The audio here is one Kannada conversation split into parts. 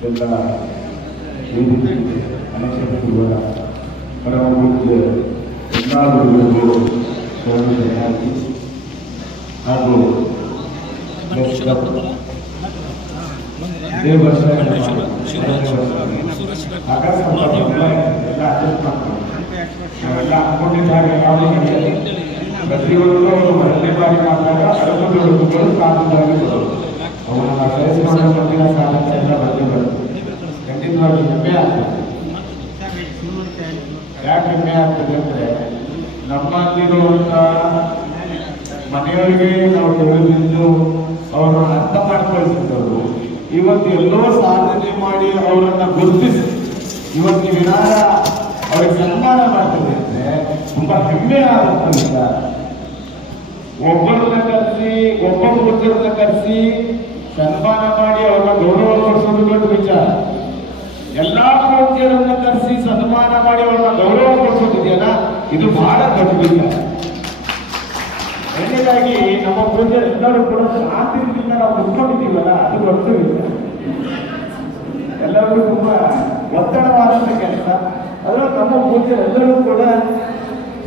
ಎಲ್ಲ ವೇದಿಕೆಗೆ ಅನಕ್ಷರಗಳ ಪರಮಪೂಜ್ಯ ಎಲ್ಲ ಗುರುಗಳಿಗೂ ಶರಣಾರ್ಥಿ ಹಾಗೂ. ಪ್ರತಿಯೊಂದು ಮೊದಲನೇ ಬಾರಿ ಮಾಡಿದಾಗ ಹೆಮ್ಮೆ ಆಗ್ತದೆ ಯಾಕೆ ಹೆಮ್ಮೆ ಆಗ್ತದೆ ಅಂದ್ರೆ ನಮ್ಮಲ್ಲಿರುವಂತ ಮನೆಯವರಿಗೆ ನಾವು ತಿಳಿದಿದ್ದು ಅವರನ್ನು ಅರ್ಥ ಮಾಡ್ಕೊಳ್ತಿದ್ದವರು ಇವತ್ತು ಎಲ್ಲೋ ಸಾಧನೆ ಮಾಡಿ ಅವರನ್ನ ಗುರುತಿಸಿ. ಇವತ್ತು ವಿನಾರ ಅವರಿಗೆ ಸನ್ಮಾನ ಮಾಡ್ತದೆ ಅಂದ್ರೆ ತುಂಬಾ ಹೆಮ್ಮೆ ವಿಚಾರ ಒಬ್ಬರನ್ನ ಕರೆಸಿ, ಒಬ್ಬ ಹುಡುಗರನ್ನ ಕರೆಸಿ ಸನ್ಮಾನ ಮಾಡಿ ಅವ್ರನ್ನ ಗೌರವ ಪಡಿಸೋದು ದೊಡ್ಡ ವಿಚಾರ. ಎಲ್ಲಾ ಪ್ರೌಢಿಯರನ್ನ ಕರೆಸಿ ಸನ್ಮಾನ ಮಾಡಿ ಅವ್ರನ್ನ ಗೌರವ ಪಡಿಸೋದಿದೆಯಲ್ಲ ಇದು ಬಹಳ ದೊಡ್ಡ ವಿಷಯ ಎರಡನೇದಾಗಿ, ನಮ್ಮ ಪೂಜೆ ಎಲ್ಲರೂ ಕೂಡ ಶಾಂತಿಯಿಂದ ನಾವು ಕುತ್ಕೊಂಡಿದ್ದೀವಲ್ಲ ಅದು ದೊಡ್ಡ ವಿಷಯ ಎಲ್ಲರಿಗೂ ತುಂಬಾ ಒತ್ತಡವಾದಂತ ಕೆಲಸ. ಅದರ ನಮ್ಮ ಪೂಜೆ ಎಲ್ಲರೂ ಕೂಡ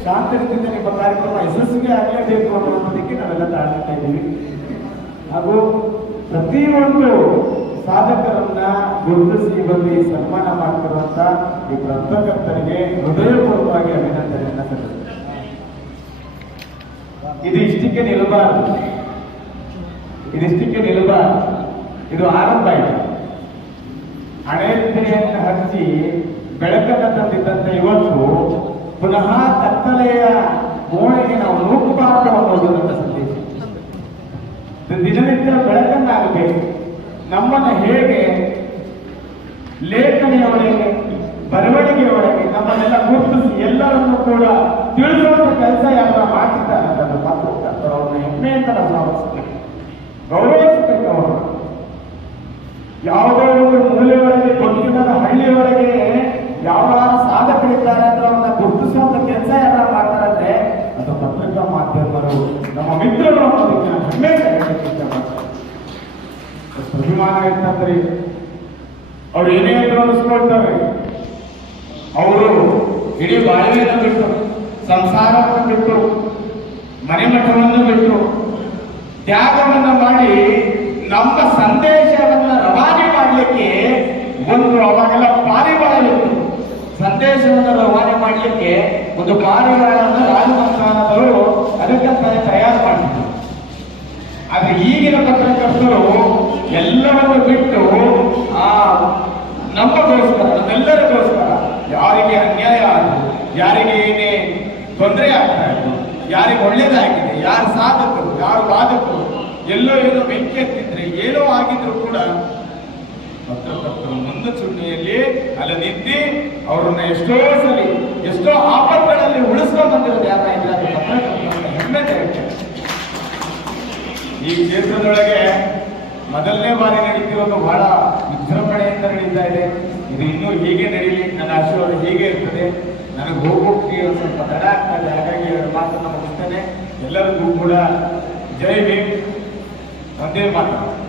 ಶಾಂತಿಯಿಂದ ನಿಮ್ಮ ಕಾರ್ಯಕ್ರಮ ಯಶಸ್ವಿಗೆ ಆಗಲೇಬೇಕು ಅನ್ನೋದಕ್ಕೆ ನಾವೆಲ್ಲ ತಾಳ್ತಾ ಇದ್ದೀವಿ. ಹಾಗೂ ಪ್ರತಿಯೊಂದು ಸಾಧಕರನ್ನ ಗುರುತಿಸಿ ಬಂದು ಸನ್ಮಾನ ಮಾಡ್ತಿರುವಂತ ಈ ಪತ್ರಕರ್ತರಿಗೆ ಹೃದಯಪೂರ್ವಕವಾಗಿ ಅಭಿನಂದನೆಯನ್ನ ಸಲ್ಲಿಸ್ತೇನೆ. ಇದು ಇಷ್ಟಕ್ಕೆ ನಿಲ್ಲಬಾರದು. ಇದಿಷ್ಟಕ್ಕೆ ನಿಲ್ಲಬಾರದು. ಇದು ಆರಂಭ ಆಯಿತು. ಹಣೆಯನ್ನು ಹಚ್ಚಿ ಬೆಳಕನ್ನು ತಂದಿದ್ದಂತೆ ಇವತ್ತು ಪುನಃ ಕತ್ತಲೆಯ ಮೋಳಿಗೆ ನಾವು ನೂಕಬಾರದು ಅನ್ನೋದು ನನ್ನ ಸಂದೇಶ. ಇದು ದಿನನಿತ್ಯ ಬೆಳಕನ್ನಾಗಬೇಕು. ನಮ್ಮನ್ನು ಹೇಗೆ ಲೇಖನಿಯವರಿಗೆ ಬರವಣಿಗೆಯ ಒಳಗೆ ನಮ್ಮನ್ನೆಲ್ಲ ಗುರುತಿಸಿ ಎಲ್ಲರನ್ನು ಕೂಡ ತಿಳಿಸುವಂತ ಕೆಲಸ ಯಾರ ಮಾಡ್ತಿದ್ದಾರೆ ಅನ್ನೋದು ಮಾತ್ರ ಅವ್ರನ್ನ ಹೆಮ್ಮೆಯಿಂದ ನಾವು ಗೌರವಿಸ್ಬೇಕು ಗೌರವಿಸಬೇಕು ಅವರು ಯಾವುದೋ ಒಂದು ಮೂಲೆಯೊಳಗೆ ಗೊತ್ತಿಲ್ಲದ ಹಳ್ಳಿಯೊಳಗೆ ಯಾವ ಸಾಧಕರಿದ್ದಾರೆ ಅಂತ ಅವ್ರನ್ನ ಗುರುತಿಸುವಂತ ಕೆಲಸ ಯಾರ ಮಾಡ್ತಾರಂದ್ರೆ ಅದು ಪತ್ರಿಕಾ ಮಾಧ್ಯಮರು ನಮ್ಮ ಮಿತ್ರರು ಅನ್ನೋದಕ್ಕೆ ನಾನು ಹೆಮ್ಮೆಯಿಂದ ಹೇಳಕ್ಕೆ ಇಷ್ಟಪಡ್ತೇನೆ. ಎಷ್ಟು ಅಭಿಮಾನ ಇರ್ತಂದ್ರಿ. ಅವ್ರು ಏನೇ ಅನಿಸ್ಕೊಳ್ತಾರೆ. ಅವರು ಇಡೀ ಬಾಳ್ವೆಯನ್ನು ಬಿಟ್ಟು ಸಂಸಾರವನ್ನು ಬಿಟ್ಟು ಮನೆ ಮಠವನ್ನು ಬಿಟ್ಟು ತ್ಯಾಗವನ್ನು ಮಾಡಿ ನಮ್ಮ ಸಂದೇಶವನ್ನು ರವಾನೆ ಮಾಡಲಿಕ್ಕೆ ಒಂದು ಅವಾಗೆಲ್ಲ ಪಾರಿವಾಳ ಇತ್ತು ಸಂದೇಶವನ್ನು ರವಾನೆ ಮಾಡಲಿಕ್ಕೆ ಒಂದು ಪಾರಿವಾಳವನ್ನು ರಾಜಮಂತ್ರಾನವರು ಅದಕ್ಕಂತ ತಯಾರು ಮಾಡಿದ್ರು ಈಗಿನ ಪತ್ರಕರ್ತರು ಎಲ್ಲವನ್ನು ಬಿಟ್ಟು ಆ ನಮಗೋಸ್ಕರ ನಮ್ಮೆಲ್ಲರಿಗೋಸ್ಕರ ಯಾರಿಗೆ ಅನ್ಯಾಯ ಆಗಿದೆ, ಯಾರಿಗೆ ಏನೇ ತೊಂದರೆ ಆಗ್ತಾ ಇದೆ, ಯಾರಿಗೆ ಒಳ್ಳೇದಾಗಿದೆ, ಯಾರು ಸಾಧಕರು, ಯಾರು ಬಾಧಕರು, ಎಲ್ಲೋ ಏನೋ ಬೆಂಕಿ ಎತ್ತಿದ್ರೆ ಏನೋ ಆಗಿದ್ರು ಕೂಡ ಪತ್ರಕರ್ತರು ಮುಂದ ಚುಣ್ಣಿಯಲ್ಲಿ ಅಲ್ಲಿ ನಿಂತಿ ಅವ್ರನ್ನ ಎಷ್ಟೋ ಸಲಿ, ಎಷ್ಟೋ ಆಪತ್ತುಗಳಲ್ಲಿ ಉಳಿಸ್ಕೊಂಡು ಬಂದಿರೋದು ಯಾರ ಇಲ್ಲ ಪತ್ರಕರ್ತರನ್ನ ಹೆಮ್ಮೆ ಈ ಕ್ಷೇತ್ರದೊಳಗೆ ಮೊದಲನೇ ಬಾರಿ ನಡೀತಿರೋದು ಬಹಳ ವಿಜೃಂಭಣೆಯಿಂದ ನಡೀತಾ ಇದೆ. ಇದು ಇನ್ನೂ ಹೀಗೆ ನಡೀಲಿ, ನನ್ನ ಆಶೀರ್ವಾದ ಹೀಗೆ ಇರ್ತದೆ. ನನಗೆ ಹೋಗೋಕ್ಕೆ ಸ್ವಲ್ಪ ತಡ ಆಗ್ತದೆ ಹಾಗಾಗಿ ಎರಡು ಮಾತನ್ನು ಮುಗಿಸ್ತೇನೆ. ಎಲ್ಲರಿಗೂ ಕೂಡ ಜೈ ಭೀಮ್. ಒಂದೇ ಮಾತು.